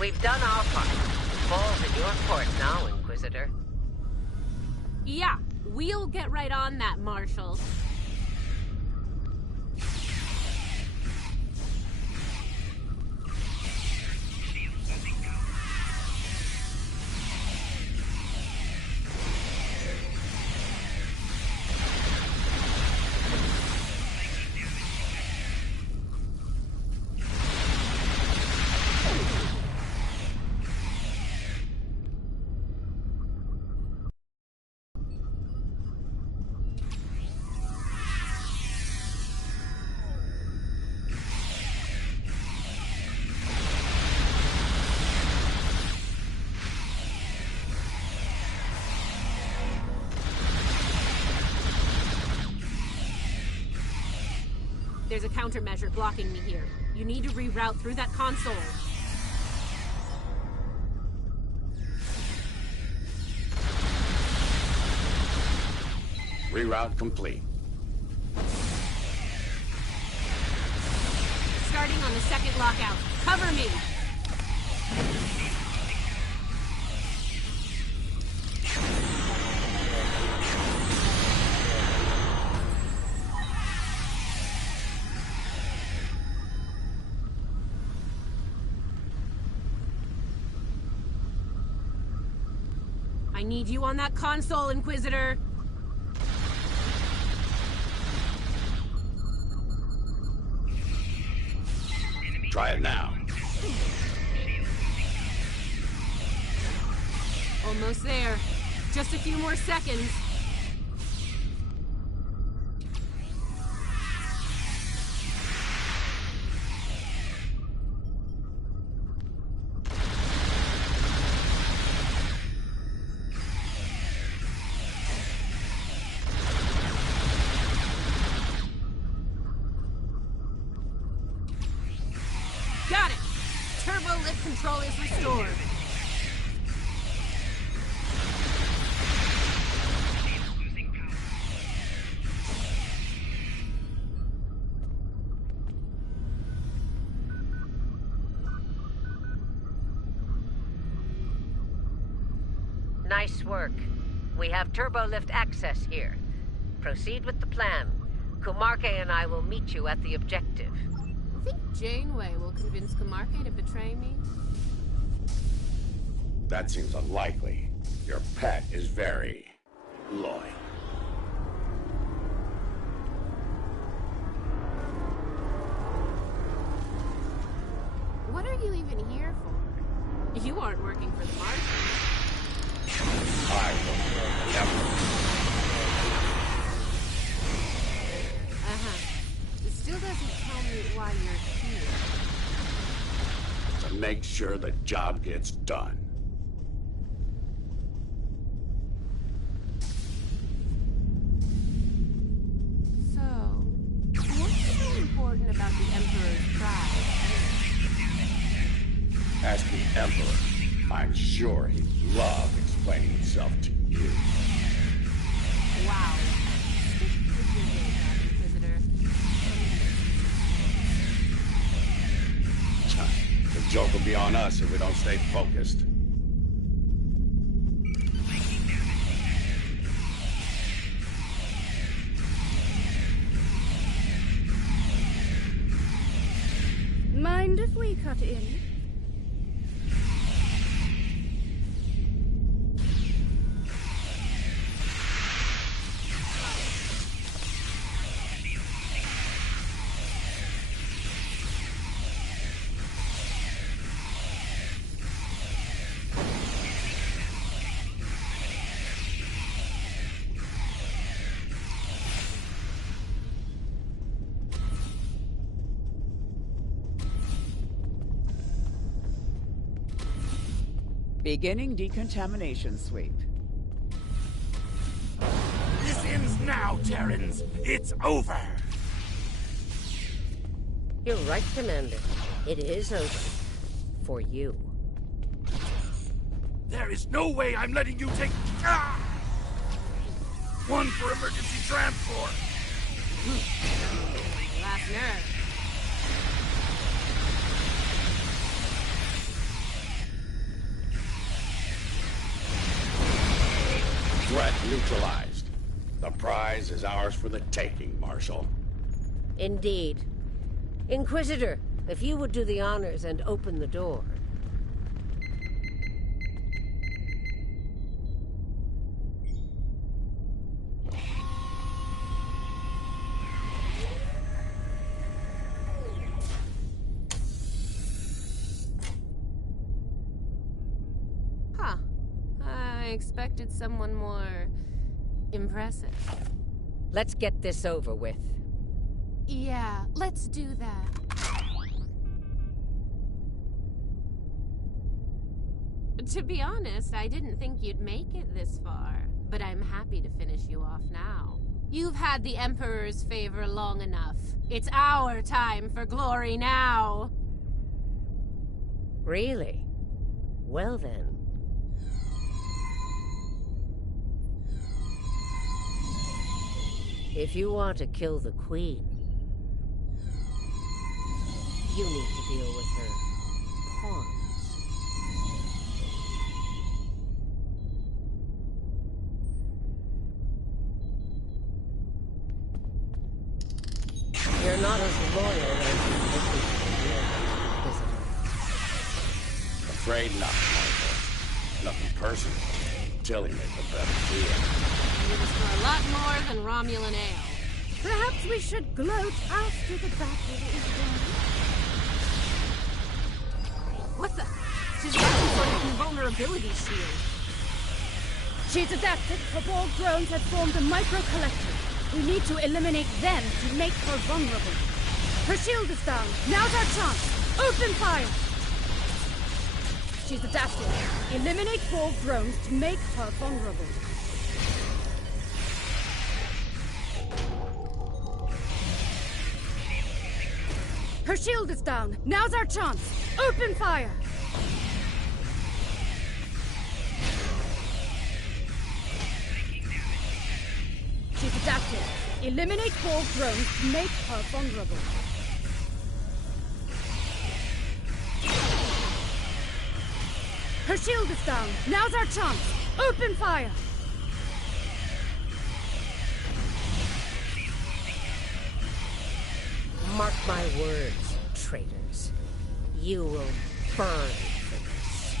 We've done our part. ball's in your court now, Inquisitor. Yeah, we'll get right on that, Marshal. There's a countermeasure blocking me here. You need to reroute through that console. Reroute complete. Starting on the second lockout. Cover me! I need you on that console, Inquisitor! Try it now. Almost there. Just a few more seconds. Got it! Turbo lift control is restored. Nice work. We have turbo lift access here. Proceed with the plan. Kumarke and I will meet you at the objective. I think Janeway will convince Kumarke to betray me. That seems unlikely. Your pet is very loyal. What are you even here for? You aren't working for the Martians. I will never. It still doesn't tell me why you're here. To make sure the job gets done. So, what's so important about the Emperor's pride? Ask the Emperor. I'm sure he'd love explaining himself to you. Wow. Stick with your day job, Inquisitor. The joke will be on us if we don't stay focused. Mind if we cut in? Beginning decontamination sweep. This ends now, Terrans. It's over. You're right, Commander. It is over. For you. There is no way I'm letting you take... Ah! One for emergency transport. Last nerve. neutralized. The prize is ours for the taking, Marshal. Indeed. Inquisitor, if you would do the honors and open the door. Huh. I expected someone more impressive. Let's get this over with. Yeah, let's do that. To be honest, I didn't think you'd make it this far, but I'm happy to finish you off now. You've had the Emperor's favor long enough. It's our time for glory now! Really? Well then. If you want to kill the Queen, you need to deal with her pawns. You're not as loyal as you think you should be, is it? Afraid not, Marshal. Nothing personal. Tilly made the better deal. It was for a lot more than Romulan ale. Perhaps we should gloat after the battle is done. What the? She's got some sort of invulnerability shield. She's adapted. Cabal drones have formed a micro-collector. We need to eliminate them to make her vulnerable. Her shield is down. Now's our chance. Open fire! She's adapted. Eliminate Borg drones to make her vulnerable. Her shield is down. Now's our chance. Open fire! She's adapted. Eliminate Borg drones to make her vulnerable. Her shield is down. Now's our chance. Open fire! Mark my words, traitors. You will burn for this.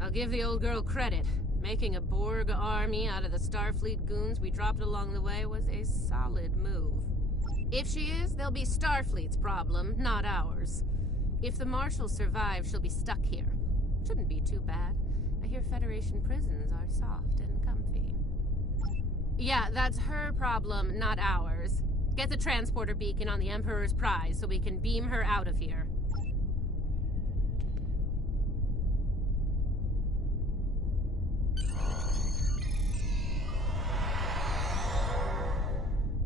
I'll give the old girl credit. Making a Borg army out of the Starfleet goons we dropped along the way was a solid move. If she is, they'll be Starfleet's problem, not ours. If the Marshal survives, she'll be stuck here. Shouldn't be too bad. I hear Federation prisons are soft and comfy. Yeah, that's her problem, not ours. Get the transporter beacon on the Emperor's prize so we can beam her out of here.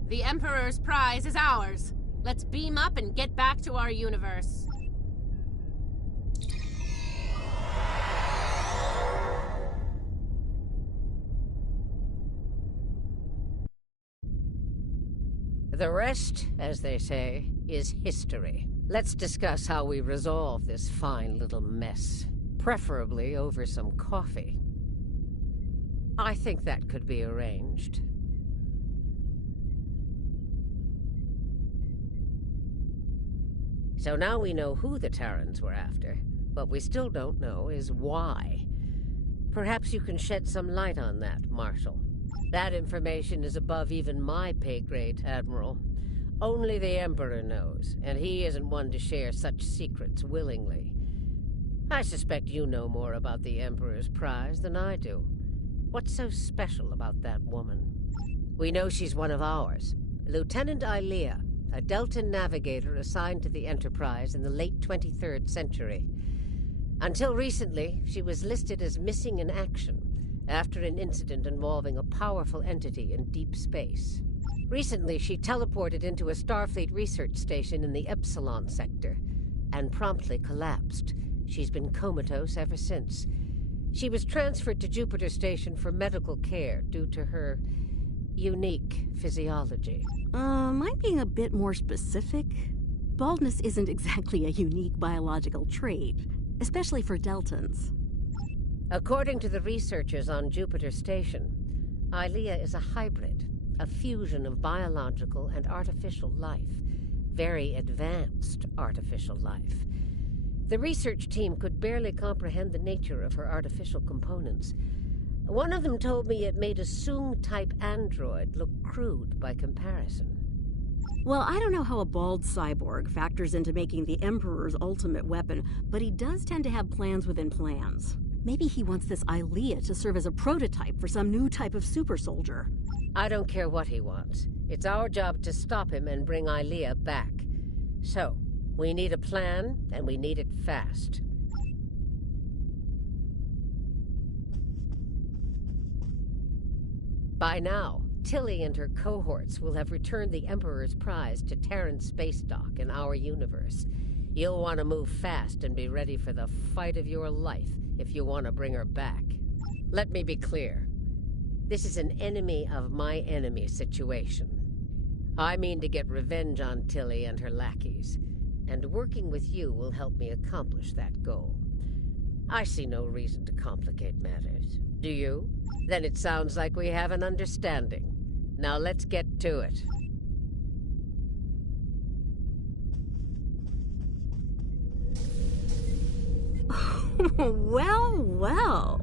The Emperor's prize is ours. Let's beam up and get back to our universe. The rest, as they say, is history. Let's discuss how we resolve this fine little mess. Preferably over some coffee. I think that could be arranged. So now we know who the Terrans were after. What we still don't know is why. Perhaps you can shed some light on that, Marshal. That information is above even my pay grade, Admiral. Only the Emperor knows, and he isn't one to share such secrets willingly. I suspect you know more about the Emperor's prize than I do. What's so special about that woman? We know she's one of ours. Lieutenant Ilea, a Deltan navigator assigned to the Enterprise in the late 23rd century. Until recently, she was listed as missing in action after an incident involving a powerful entity in deep space. Recently, she teleported into a Starfleet research station in the Epsilon sector and promptly collapsed. She's been comatose ever since. She was transferred to Jupiter Station for medical care due to her Unique physiology. Am I being a bit more specific? Baldness isn't exactly a unique biological trait, especially for Deltans. According to the researchers on Jupiter Station, Ilea is a hybrid, a fusion of biological and artificial life. Very advanced artificial life. The research team could barely comprehend the nature of her artificial components. One of them told me it made a Soong-type android look crude by comparison. Well, I don't know how a bald cyborg factors into making the Emperor's ultimate weapon, but he does tend to have plans within plans. Maybe he wants this Ilea to serve as a prototype for some new type of super soldier. I don't care what he wants. It's our job to stop him and bring Ilea back. So, we need a plan, and we need it fast. By now, Tilly and her cohorts will have returned the Emperor's prize to Terran space dock in our universe. You'll want to move fast and be ready for the fight of your life if you want to bring her back. Let me be clear. This is an enemy of my enemy situation. I mean to get revenge on Tilly and her lackeys, and working with you will help me accomplish that goal. I see no reason to complicate matters. Do you? Then it sounds like we have an understanding. Now let's get to it. Well, well.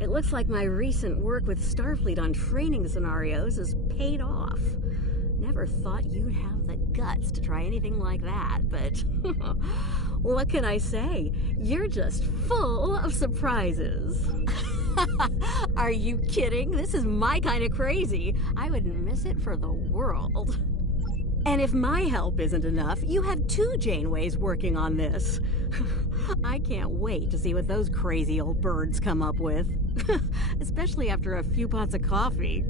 It looks like my recent work with Starfleet on training scenarios has paid off. Never thought you'd have the guts to try anything like that, but what can I say? You're just full of surprises. Are you kidding? This is my kind of crazy. I wouldn't miss it for the world. And if my help isn't enough, you have 2 Janeways working on this. I can't wait to see what those crazy old birds come up with. Especially after a few pots of coffee.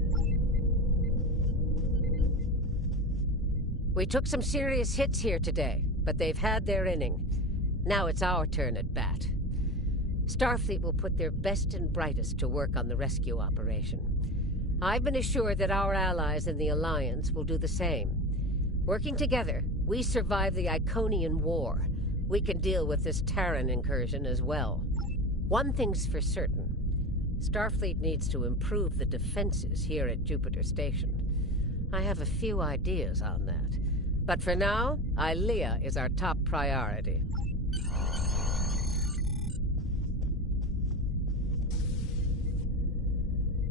We took some serious hits here today, but they've had their inning. Now it's our turn at bat. Starfleet will put their best and brightest to work on the rescue operation. I've been assured that our allies in the Alliance will do the same. Working together, we survive the Iconian War. We can deal with this Terran incursion as well. One thing's for certain. Starfleet needs to improve the defenses here at Jupiter Station. I have a few ideas on that. But for now, Ilea is our top priority.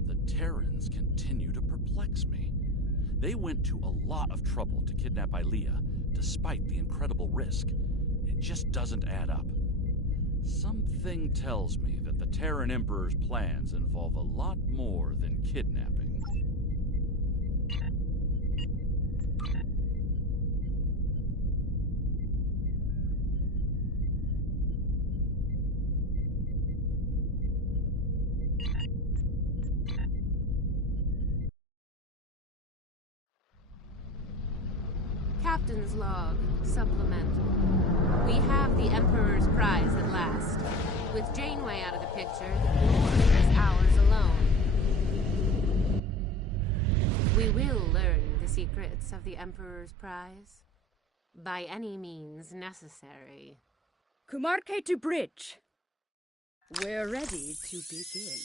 The Terrans continue to perplex me. They went to a lot of trouble to kidnap Ilea, despite the incredible risk. It just doesn't add up. Something tells me that the Terran Emperor's plans involve a lot more than kidnapping. Captain's log, supplemental. We have the Emperor's prize at last. With Janeway out of the picture, the glory is ours alone. We will learn the secrets of the Emperor's prize. By any means necessary. Kumarke to bridge. We're ready to begin.